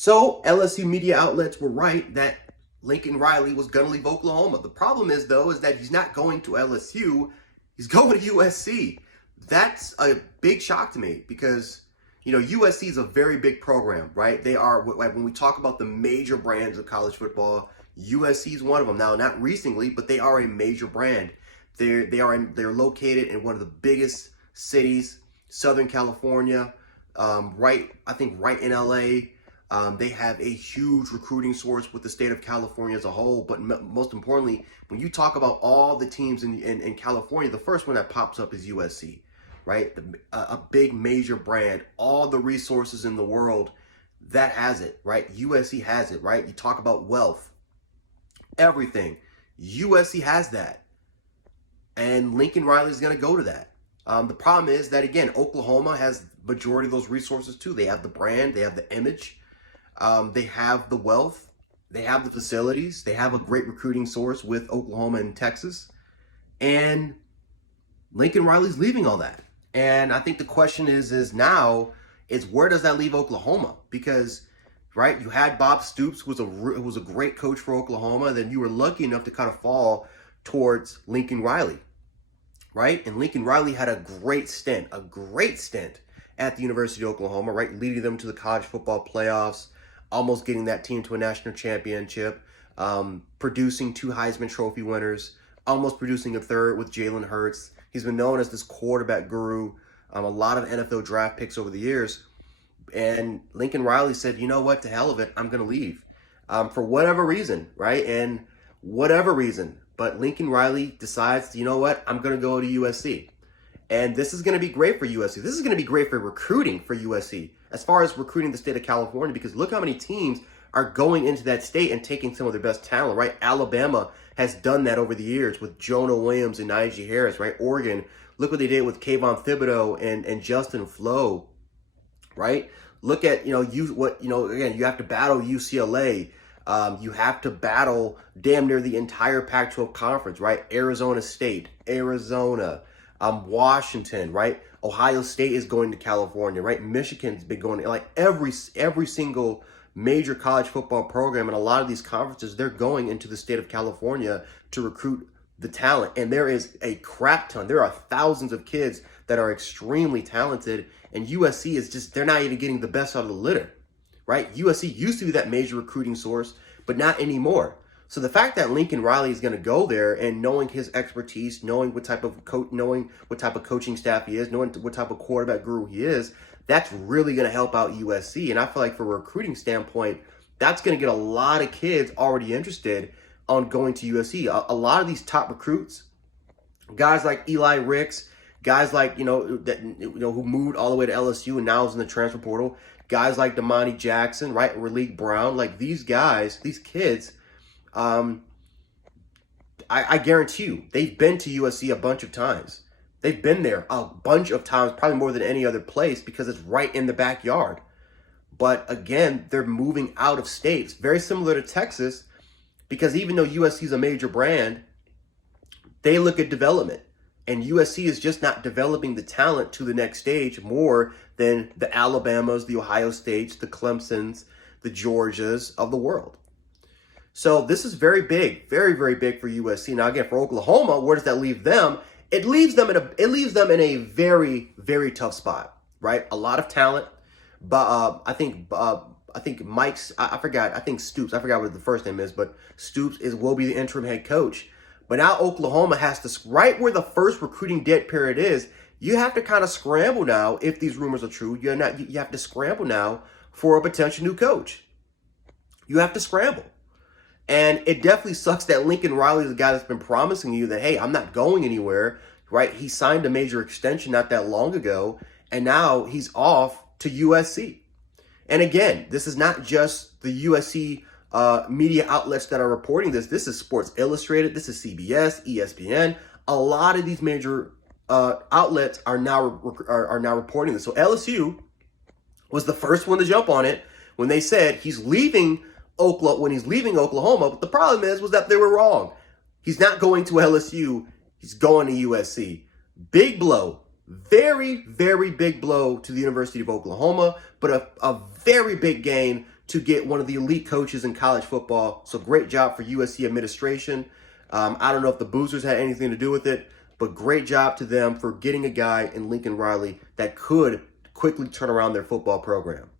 So LSU media outlets were right that Lincoln Riley was going to leave Oklahoma. The problem is, though, is that he's not going to LSU. He's going to USC. That's a big shock to me because, USC is a very big program, right? They are, like, when we talk about the major brands of college football, USC is one of them. Now, not recently, but they are a major brand. They're located in one of the biggest cities, Southern California, right in LA. They have a huge recruiting source with the state of California as a whole. But most importantly, when you talk about all the teams in California, the first one that pops up is USC, right? A big major brand, all the resources in the world, that has it, right? USC has it, right? You talk about wealth, everything. USC has that. And Lincoln Riley is going to go to that. The problem is that, again, Oklahoma has majority of those resources too. They have the brand, they have the image. They have the wealth, they have the facilities, they have a great recruiting source with Oklahoma and Texas, and Lincoln Riley's leaving all that. And I think the question is now where does that leave Oklahoma? Because, right, you had Bob Stoops, who was a great coach for Oklahoma, then you were lucky enough to kind of fall towards Lincoln Riley, right? And Lincoln Riley had a great stint at the University of Oklahoma, right, leading them to the college football playoffs, almost getting that team to a national championship, producing 2 Heisman Trophy winners, almost producing a third with Jalen Hurts. He's been known as this quarterback guru, a lot of NFL draft picks over the years. And Lincoln Riley said, you know what, to hell of it, I'm going to leave. For whatever reason, right? And whatever reason. But Lincoln Riley decides, you know what, I'm going to go to USC. And this is going to be great for USC. This is going to be great for recruiting for USC as far as recruiting the state of California, because look how many teams are going into that state and taking some of their best talent, right? Alabama has done that over the years with Jonah Williams and Najee Harris, right? Oregon, look what they did with Kayvon Thibodeau and Justin Flo, right? Look at, again, you have to battle UCLA. You have to battle damn near the entire Pac-12 conference, right? Arizona State, Arizona, Washington, right? Ohio State is going to California, right? Michigan's been going, like every single major college football program and a lot of these conferences, they're going into the state of California to recruit the talent. And there is a crap ton. There are thousands of kids that are extremely talented, and USC is just, they're not even getting the best out of the litter, right? USC used to be that major recruiting source, but not anymore. So the fact that Lincoln Riley is going to go there and knowing his expertise, knowing what type of coaching staff he is, knowing what type of quarterback guru he is, that's really going to help out USC. And I feel like from a recruiting standpoint, that's going to get a lot of kids already interested on going to USC. A lot of these top recruits, guys like Eli Ricks, guys like, who moved all the way to LSU and now is in the transfer portal, guys like Damani Jackson, right, Raleek Brown, like these guys, these kids, I guarantee you, they've been to USC a bunch of times. They've been there a bunch of times, probably more than any other place because it's right in the backyard. But again, they're moving out of state. It's very similar to Texas because even though USC is a major brand, they look at development. And USC is just not developing the talent to the next stage more than the Alabamas, the Ohio States, the Clemsons, the Georgias of the world. So this is very big, very, very big for USC. Now, again, for Oklahoma, where does that leave them? It leaves them in a very, very tough spot, right? A lot of talent, but I think Mike's. I think Stoops. I forgot what the first name is, but Stoops will be the interim head coach. But now Oklahoma has to, right where the first recruiting dead period is, you have to kind of scramble now. If these rumors are true, you have to scramble now for a potential new coach. You have to scramble. And it definitely sucks that Lincoln Riley is the guy that's been promising you that, hey, I'm not going anywhere, right? He signed a major extension not that long ago, and now he's off to USC. And again, this is not just the USC media outlets that are reporting this. This is Sports Illustrated. This is CBS, ESPN. A lot of these major outlets are now reporting this. So LSU was the first one to jump on it when they said he's leaving Oklahoma, but the problem was that they were wrong. He's not going to LSU. He's going to USC. Big blow. Very, very big blow to the University of Oklahoma, but a very big gain to get one of the elite coaches in college football. So great job for USC administration. I don't know if the boosters had anything to do with it, but great job to them for getting a guy in Lincoln Riley that could quickly turn around their football program.